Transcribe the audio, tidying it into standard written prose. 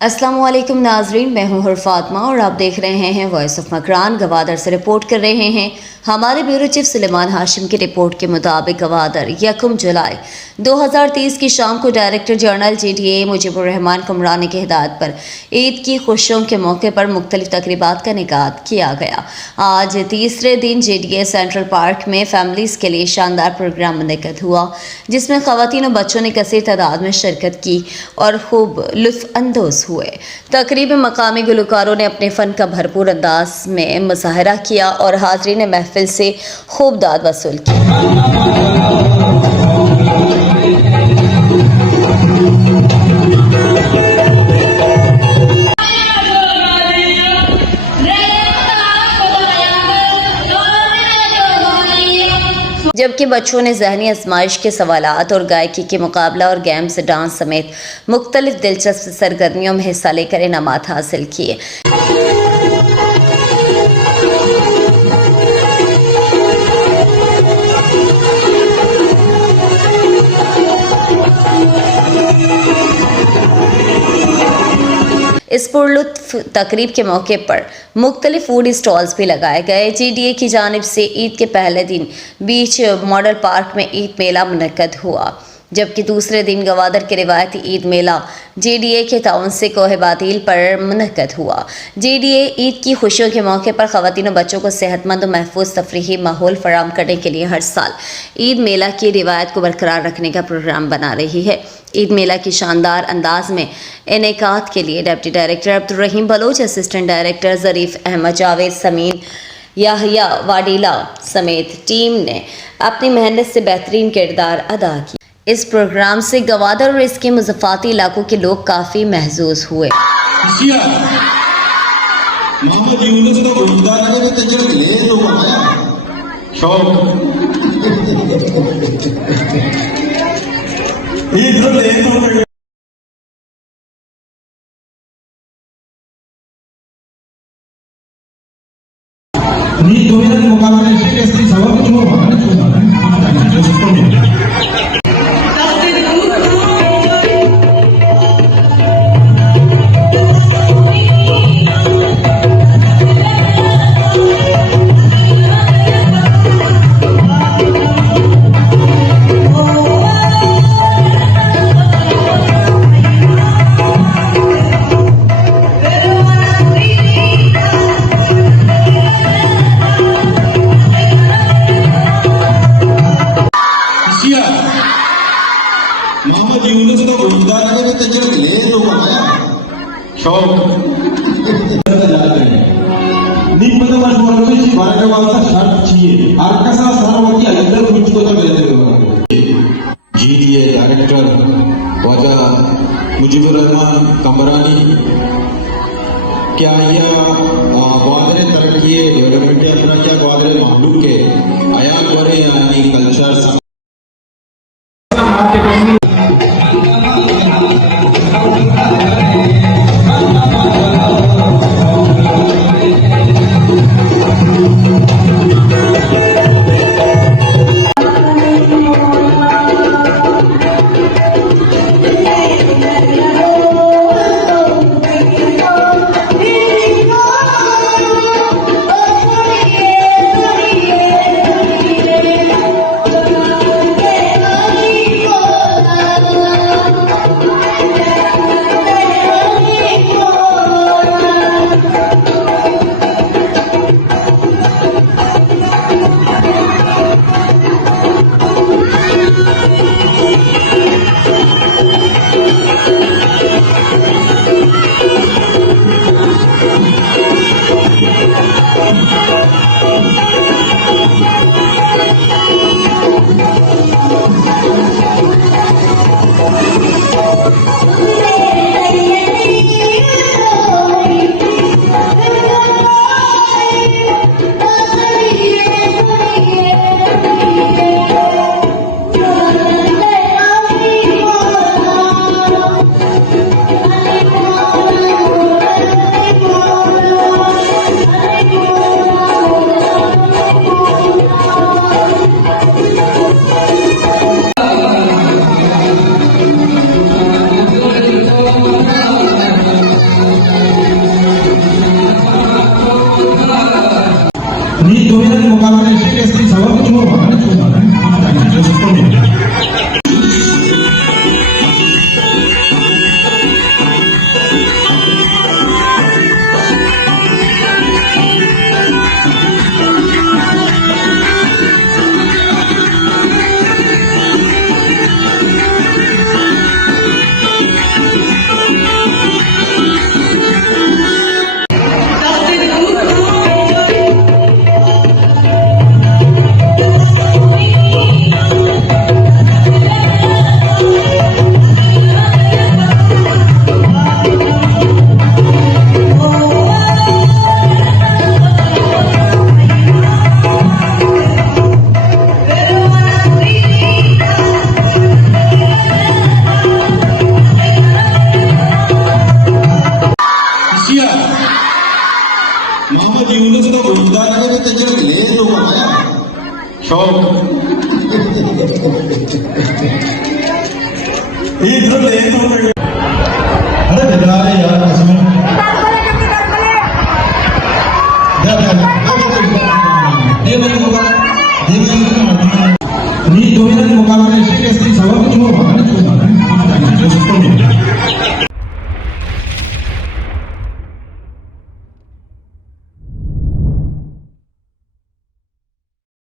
अस्सलाम वालेकुम नाजरीन, मैं हूं फातिमा और आप देख रहे हैं वॉइस ऑफ मकरान। गवादर से रिपोर्ट कर रहे हैं। हमारे ब्यूरो चीफ सुलेमान हाशिम की रिपोर्ट के मुताबिक गवादर 1 जुलाई 2030 की शाम को director general JDA Mujibur Rahman Kumrani की हिदायत पर ईद की खुशियों के मौके पर मुख्तलिफ तकरीबात का इनेकाद किया गया। आज तीसरे दिन JDA सेंट्रल पार्क में फैमिलीज़ के लिए शानदार प्रोग्राम मुनक़्क़द हुआ, जिसमें ख़वातीन और बच्चों ने कसीर तादाद में शिरकत की और खूब लुत्फ़ अंदोज़ हुए। तकरीब में मकामी गुलकारों ने अपने फ़न का भरपूर अंदाज में मुजाहरा किया और हाज़रीन महफिल से खूब दाद वसूल की। जबकि बच्चों ने ज़हनी आजमाइश के सवालात और गायकी के मुकाबला और गेम्स, डांस समेत मुख्तलिफ दिलचस्प सरगर्मियों में हिस्सा लेकर इनामात हासिल किए। इस पुरलुत्फ तकरीब के मौके पर मुख्तलिफ फूड स्टॉल्स भी लगाए गए। JDA की जानिब से ईद के पहले दिन बीच मॉडल पार्क में ईद मेला मुनक़्क़द हुआ, जबकि दूसरे दिन गवादर के रिवायती ईद मेला JDA के ताउन से कोहे बातिल पर मुनक़्क़द हुआ। JDA ईद की खुशियों के मौके पर ख़वातीन और बच्चों को सेहतमंद और महफूज तफरीही माहौल फराहम करने के लिए हर साल ईद मेला की रिवायत को बरकरार रखने का प्रोग्राम बना रही है। ईद मेला की शानदार अंदाज में इनेकाद के लिए डिप्टी डायरेक्टर अब्दुल रहीम बलोच, असिस्टेंट डायरेक्टर ज़रीफ अहमद, जावेद समीन, याहिया वाडीला समेत टीम ने अपनी मेहनत से बेहतरीन किरदार अदा किया। इस प्रोग्राम से गवादर और इसके मुज़फ़ाती इलाकों के लोग काफ़ी महजूज हुए। JDA डायरेक्टर ख्वाजा मुजीबुर रहमान कुमरानी क्या ग्वादर तरक्की डेवलपमेंट अपना क्या ग्वादर मामलू के आयात करे यानी कल्चर ಶೌಕ್ ಈ ಇದ್ರಲ್ಲಿ ಏನು